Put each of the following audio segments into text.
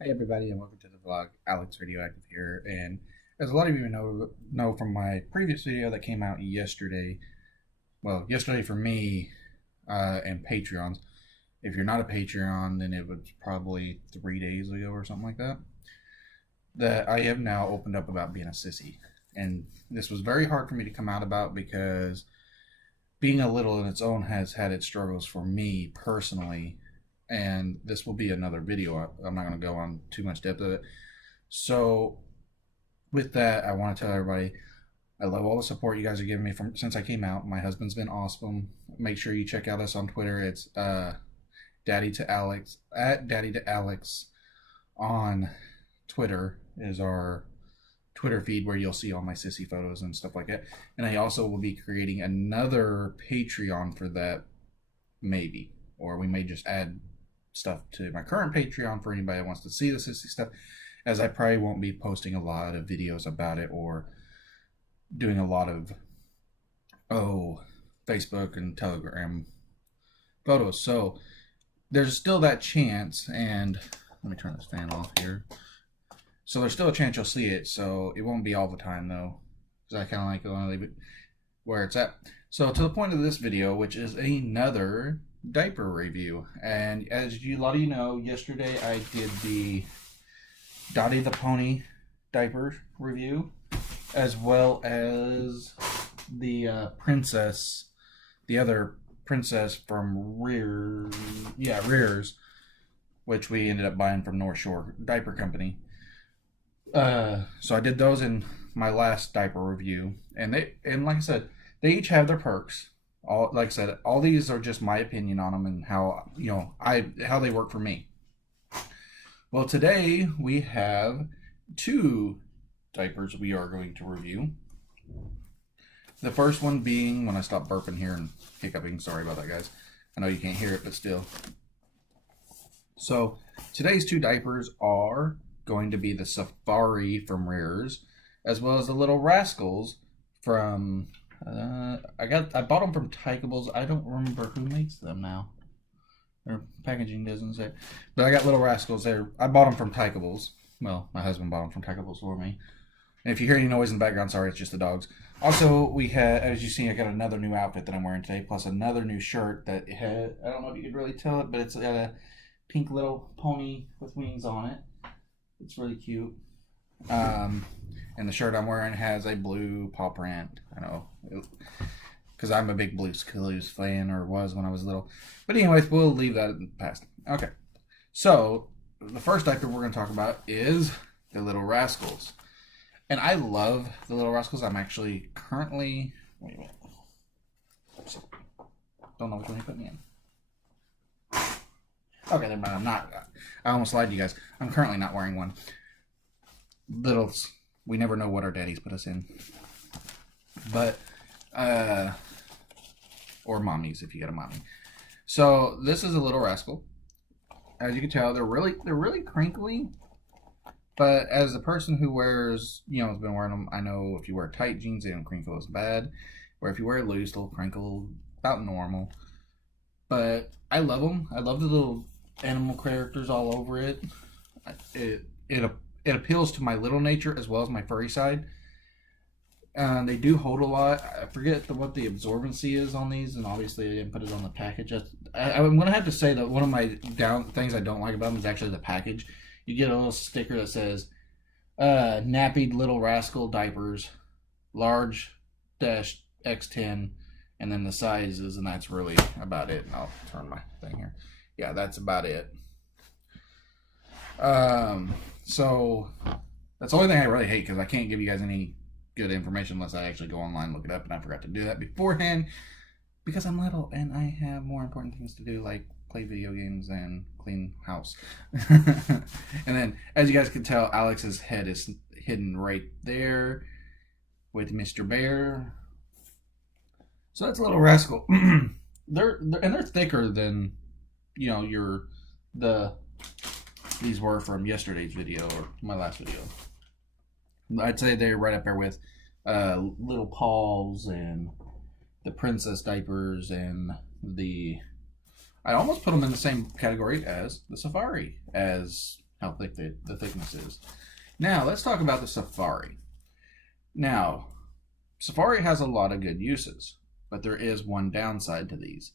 Hey everybody, and welcome to the vlog. Alex Radioactive here, and as a lot of you know from my previous video that came out yesterday, well, yesterday for me and Patreons. If you're not a Patreon, then it was probably 3 days ago or something like that. That I have now opened up about being a sissy, and this was very hard for me to come out about because being a little in its own has had its struggles for me personally, and this will be another video. I'm not going to go on too much depth of it. So, with that, I want to tell everybody I love all the support you guys are giving me from since I came out. My husband's been awesome. Make sure you check out us on Twitter. It's Daddy to Alex at Daddy to Alex on Twitter is our Twitter feed where you'll see all my sissy photos and stuff like that. And I also will be creating another Patreon for that, maybe, or we may just add stuff to my current Patreon for anybody that wants to see the sissy stuff, as I probably won't be posting a lot of videos about it or doing a lot of Facebook and Telegram photos. So there's still that chance, and let me turn this fan off here. So there's still a chance you'll see it. So it won't be all the time though, because I kind of like to leave it where it's at. So to the point of this video, which is another diaper review, and as a lot of you know, yesterday I did the Dottie the Pony diaper review, as well as the princess, the other princess from Rears, which we ended up buying from North Shore Diaper Company. So I did those in my last diaper review, and like I said, they each have their perks. All like I said, all these are just my opinion on them and how how they work for me. Well, today we have two diapers we are going to review. The first one being, when I stop burping here and hiccuping, sorry about that, guys. I know you can't hear it, but still. So today's two diapers are going to be the Safari from Rares, as well as the Little Rascals from I bought them from Tykables. I don't remember who makes them now. Their packaging doesn't say, but I got Little Rascals there. I bought them from Tykables. Well, my husband bought them from Tykables for me. And if you hear any noise in the background, sorry, it's just the dogs. Also, we had, as you see, I got another new outfit that I'm wearing today, plus another new shirt that had, I don't know if you could really tell it, but it's got a pink little pony with wings on it. It's really cute. And the shirt I'm wearing has a blue paw print. I know, because I'm a big Blue's Clues fan, or was when I was little. But anyways, we'll leave that in the past. Okay, so the first diaper we're going to talk about is the Little Rascals. And I love the Little Rascals. I'm actually currently... Wait a minute. Oops. Don't know which one you put me in. Okay, never mind. I'm not... I almost lied to you guys. I'm currently not wearing one. Littles. We never know what our daddies put us in. But... or mommies, if you get a mommy. So, this is a Little Rascal. As you can tell, they're really crinkly. But as a person who wears, has been wearing them, I know if you wear tight jeans, they don't crinkle as bad. Or if you wear loose, they'll crinkle about normal. But I love them. I love the little animal characters all over it. It appeals to my little nature as well as my furry side. They do hold a lot. I forget what the absorbency is on these, and obviously I didn't put it on the package. I'm going to have to say that one of my things I don't like about them is actually the package. You get a little sticker that says nappied Little Rascal diapers, large dash X10, and then the sizes, and that's really about it. And I'll turn my thing here. Yeah, that's about it. So that's the only thing I really hate, because I can't give you guys any good information unless I actually go online and look it up, and I forgot to do that beforehand because I'm little and I have more important things to do, like play video games and clean house. And then, as you guys can tell, Alex's head is hidden right there with Mr. Bear. So that's a Little Rascal. they're thicker than these were from yesterday's video or my last video. I'd say they're right up there with Little Paws and the Princess diapers and the... I almost put them in the same category as the Safari, as how thick the thickness is. Now, let's talk about the Safari. Now, Safari has a lot of good uses, but there is one downside to these.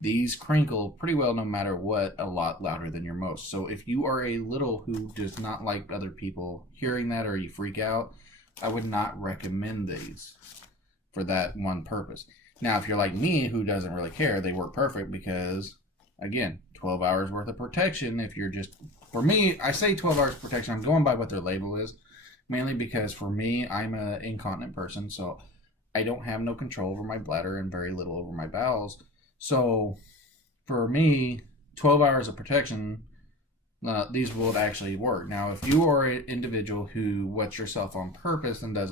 These crinkle pretty well no matter what, a lot louder than your most. So if you are a little who does not like other people hearing that or you freak out, I would not recommend these for that one purpose. Now, if you're like me who doesn't really care, they work perfect because, again, 12 hours worth of protection. If you're just, for me, I say 12 hours protection. I'm going by what their label is, mainly because for me, I'm an incontinent person, so I don't have no control over my bladder and very little over my bowels. So for me, 12 hours of protection, these will actually work. Now, if you are an individual who wets yourself on purpose and does,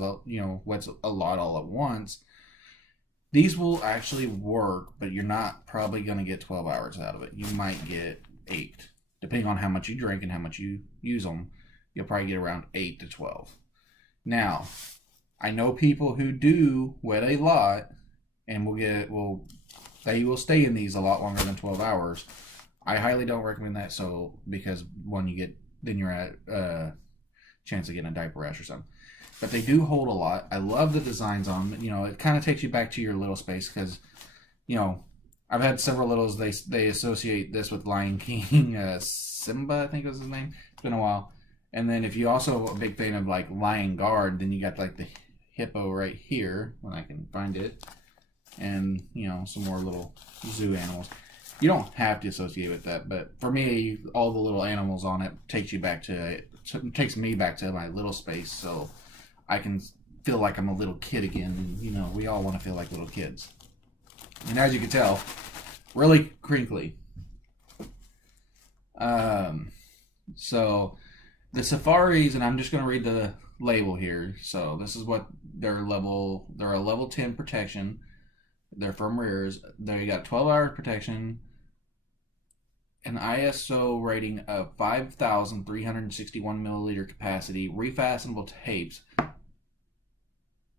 wets a lot all at once, these will actually work, but you're not probably going to get 12 hours out of it. You might get 8. Depending on how much you drink and how much you use them, you'll probably get around 8 to 12. Now, I know people who do wet a lot and they will stay in these a lot longer than 12 hours. I highly don't recommend that, because when you get, then you're at chance of getting a diaper rash or something. But they do hold a lot. I love the designs on them. It kind of takes you back to your little space because, I've had several littles. They associate this with Lion King. Simba, I think was his name. It's been a while. And then if you also a big fan of like Lion Guard, then you got like the hippo right here when I can find it, and some more little zoo animals. You don't have to associate with that, but for me, all the little animals on it takes me back to my little space, so I can feel like I'm a little kid again. We all want to feel like little kids. And as you can tell, really crinkly. So the Safaris, and I'm just going to read the label here. So this is what they're a level 10 protection. They're from rears. They got 12 hours protection, an ISO rating of 5,361 milliliter capacity, refastenable tapes.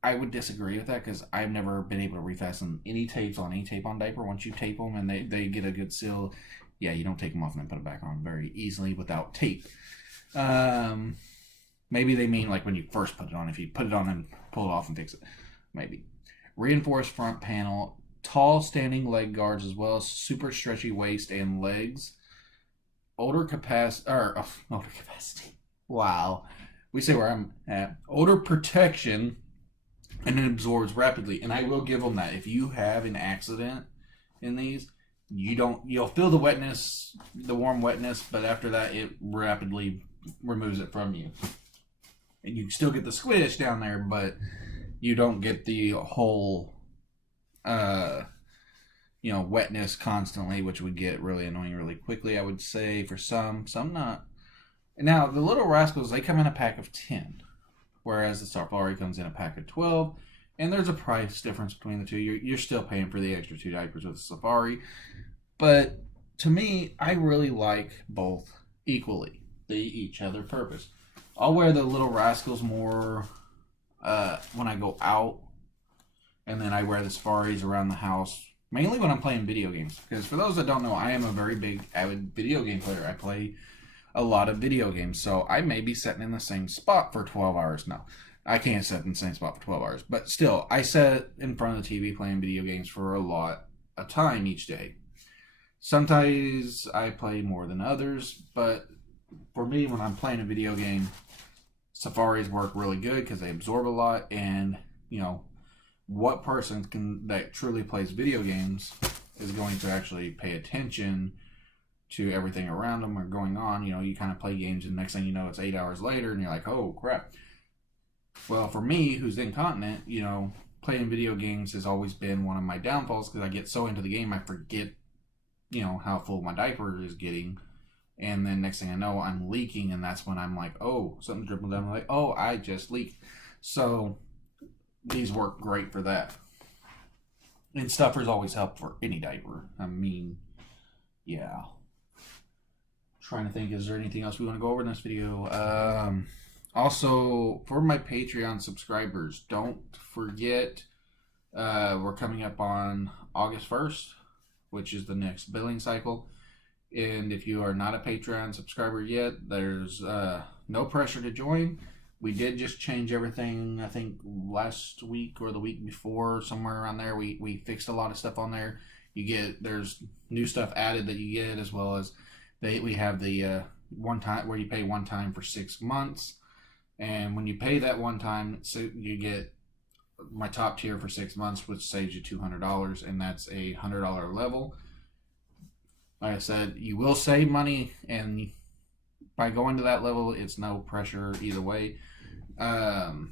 I would disagree with that because I've never been able to refasten any tapes on any tape-on diaper. Once you tape them and they get a good seal, yeah, you don't take them off and then put them back on very easily without tape. Maybe they mean like when you first put it on. If you put it on and pull it off and fix it, maybe. Reinforced front panel, tall standing leg guards as well as super stretchy waist and legs. Odor capacity. Wow. We say where I'm at. Odor protection, and it absorbs rapidly. And I will give them that. If you have an accident in these, you'll feel the wetness, the warm wetness, but after that it rapidly removes it from you. And you still get the squish down there, but you don't get the whole wetness constantly, which would get really annoying really quickly, I would say, for some not. Now, the Little Rascals, they come in a pack of 10, whereas the Safari comes in a pack of 12, and there's a price difference between the two. You're still paying for the extra 2 diapers with the Safari, but to me, I really like both equally. They each have their purpose. I'll wear the Little Rascals more when I go out, and then I wear the Safaris around the house, mainly when I'm playing video games. Because for those that don't know, I am a very big, avid video game player. I play a lot of video games, so I may be sitting in the same spot for 12 hours. No, I can't sit in the same spot for 12 hours, but still, I sit in front of the TV playing video games for a lot of time each day. Sometimes I play more than others, but for me, when I'm playing a video game, Safaris work really good because they absorb a lot, and what person that truly plays video games is going to actually pay attention to everything around them or going on. You kind of play games and next thing you know it's 8 hours later and you're like, oh crap. Well, for me, who's incontinent, playing video games has always been one of my downfalls because I get so into the game I forget how full my diaper is getting. And then next thing I know, I'm leaking, and that's when I'm like, oh, something dripping down. I'm like, oh, I just leaked. So these work great for that. And stuffers always help for any diaper. I mean, yeah. Trying to think, is there anything else we want to go over in this video? Also, for my Patreon subscribers, don't forget we're coming up on August 1st, which is the next billing cycle. And if you are not a Patreon subscriber yet, there's no pressure to join. We did just change everything, I think, last week or the week before, somewhere around there. We fixed a lot of stuff on there. There's new stuff added that you get, as well as we have the one time where you pay one time for 6 months. And when you pay that one time, so you get my top tier for 6 months, which saves you $200, and that's a $100 level. Like I said, you will save money, and by going to that level, it's no pressure either way. No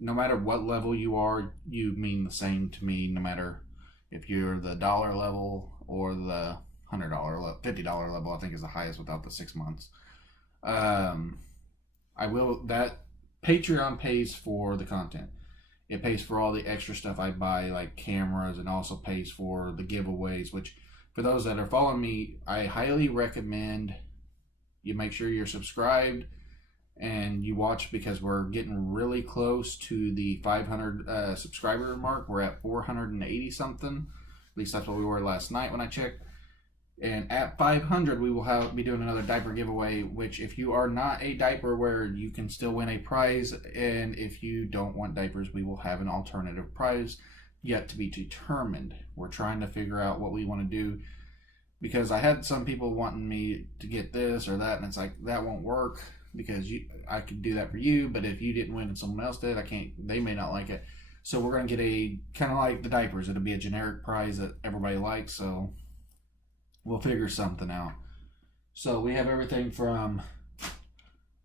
matter what level you are, you mean the same to me, no matter if you're the dollar level or the $100 level. $50 level, I think, is the highest without the 6 months. That Patreon pays for the content. It pays for all the extra stuff I buy, like cameras, and also pays for the giveaways, which, for those that are following me, I highly recommend you make sure you're subscribed and you watch, because we're getting really close to the 500 subscriber mark. We're at 480 something. At least that's what we were last night when I checked. And at 500, we will be doing another diaper giveaway, which, if you are not a diaper wearer, you can still win a prize. And if you don't want diapers, we will have an alternative prize yet to be determined. We're trying to figure out what we want to do, because I had some people wanting me to get this or that, and it's like, that won't work, because I could do that for you, but if you didn't win and someone else did, I can't. They may not like it. So we're going to get a kind of like the diapers. It'll be a generic prize that everybody likes. So we'll figure something out. So we have everything from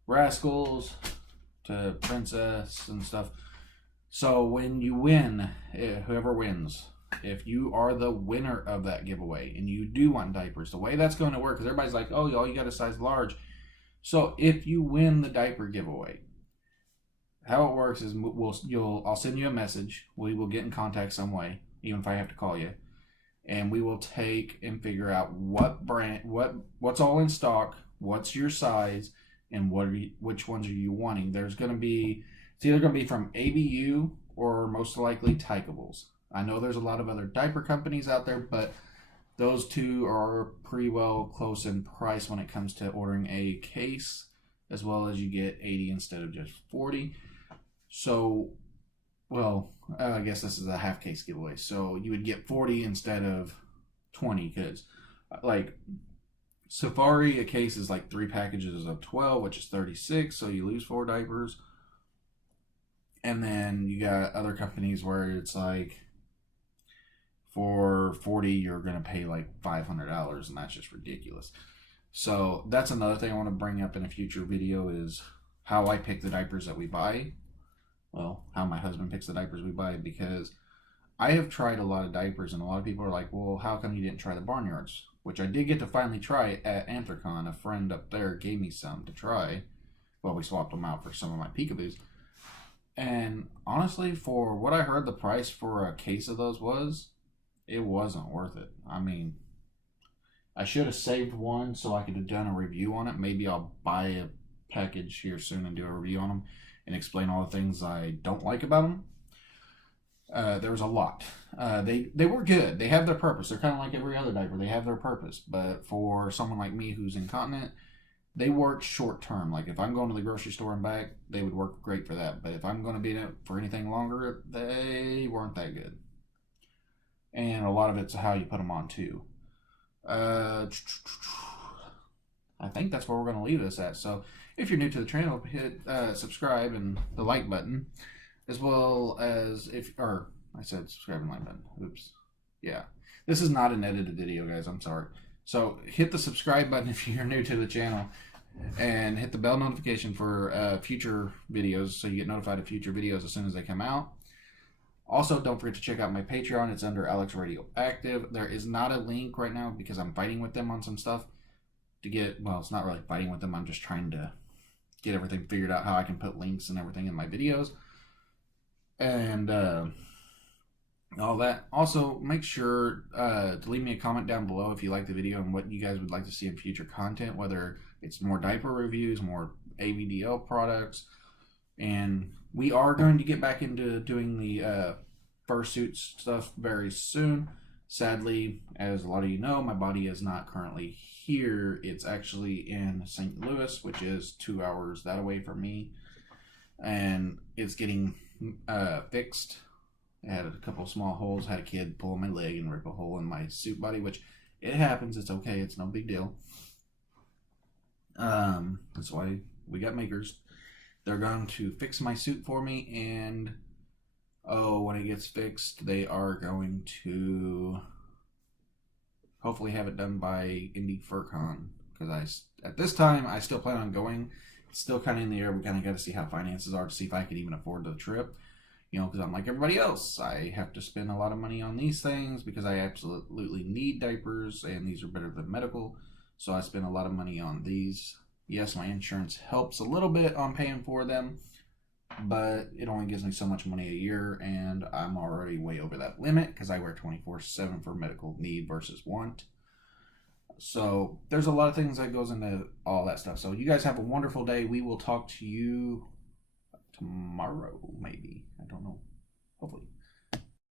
Rascals to Princess and stuff. So when you win, whoever wins, if you are the winner of that giveaway and you do want diapers, the way that's going to work, because everybody's like, oh, all you got a size large. So if you win the diaper giveaway, how it works is I'll send you a message. We will get in contact some way, even if I have to call you, and we will take and figure out what brand, what's all in stock, what's your size, and which ones are you wanting. It's either going to be from ABU or most likely Tykeables. I know there's a lot of other diaper companies out there, but those two are pretty well close in price when it comes to ordering a case, as well as you get 80 instead of just 40. So, I guess this is a half case giveaway. So you would get 40 instead of 20, because like Safari, a case is like 3 packages of 12, which is 36. So you lose 4 diapers. And then you got other companies where it's like, for 40, you're going to pay like $500, and that's just ridiculous. So that's another thing I want to bring up in a future video, is how I pick the diapers that we buy. Well, how my husband picks the diapers we buy, because I have tried a lot of diapers, and a lot of people are like, well, how come you didn't try the Barnyards? Which I did get to finally try at Anthrocon. A friend up there gave me some to try. Well, we swapped them out for some of my Peekaboos. And honestly, for what I heard the price for a case of those was, it wasn't worth it. I mean, I should have saved one so I could have done a review on it. Maybe I'll buy a package here soon and do a review on them and explain all the things I don't like about them. There was a lot. They were good. They have their purpose. They're kind of like every other diaper. They have their purpose. But for someone like me who's incontinent, they work short term. Like if I'm going to the grocery store and back, they would work great for that. But if I'm going to be in it for anything longer, they weren't that good. And a lot of it's how you put them on too. I think that's where we're going to leave this at. So if you're new to the channel, hit subscribe and the like button, as well as I said subscribe and like button. Oops. Yeah. This is not an edited video, guys. I'm sorry. So hit the subscribe button if you're new to the channel, and hit the bell notification for future videos, so you get notified of future videos as soon as they come out. Also, don't forget to check out my Patreon. It's under Alex Radioactive. There is not a link right now because I'm fighting with them on some stuff it's not really fighting with them. I'm just trying to get everything figured out, how I can put links and everything in my videos. And all that. Also, make sure to leave me a comment down below if you like the video and what you guys would like to see in future content, whether it's more diaper reviews, more AVDL products. And we are going to get back into doing the fursuit stuff very soon. Sadly, as a lot of you know, my body is not currently here. It's actually in St. Louis, which is 2 hours that away from me, and it's getting fixed. I had a couple of small holes. Had a kid pull my leg and rip a hole in my suit body, which it happens. It's okay. It's no big deal. That's why we got makers. They're going to fix my suit for me, and when it gets fixed, they are going to hopefully have it done by Indy FurCon. Because at this time, I still plan on going. It's still kind of in the air. We kind of got to see how finances are to see if I can even afford the trip. Because I'm like everybody else. I have to spend a lot of money on these things because I absolutely need diapers, and these are better than medical. So I spend a lot of money on these. Yes, my insurance helps a little bit on paying for them, but it only gives me so much money a year, and I'm already way over that limit because I wear 24/7 for medical need versus want. So there's a lot of things that goes into all that stuff. So you guys have a wonderful day. We will talk to you tomorrow, maybe.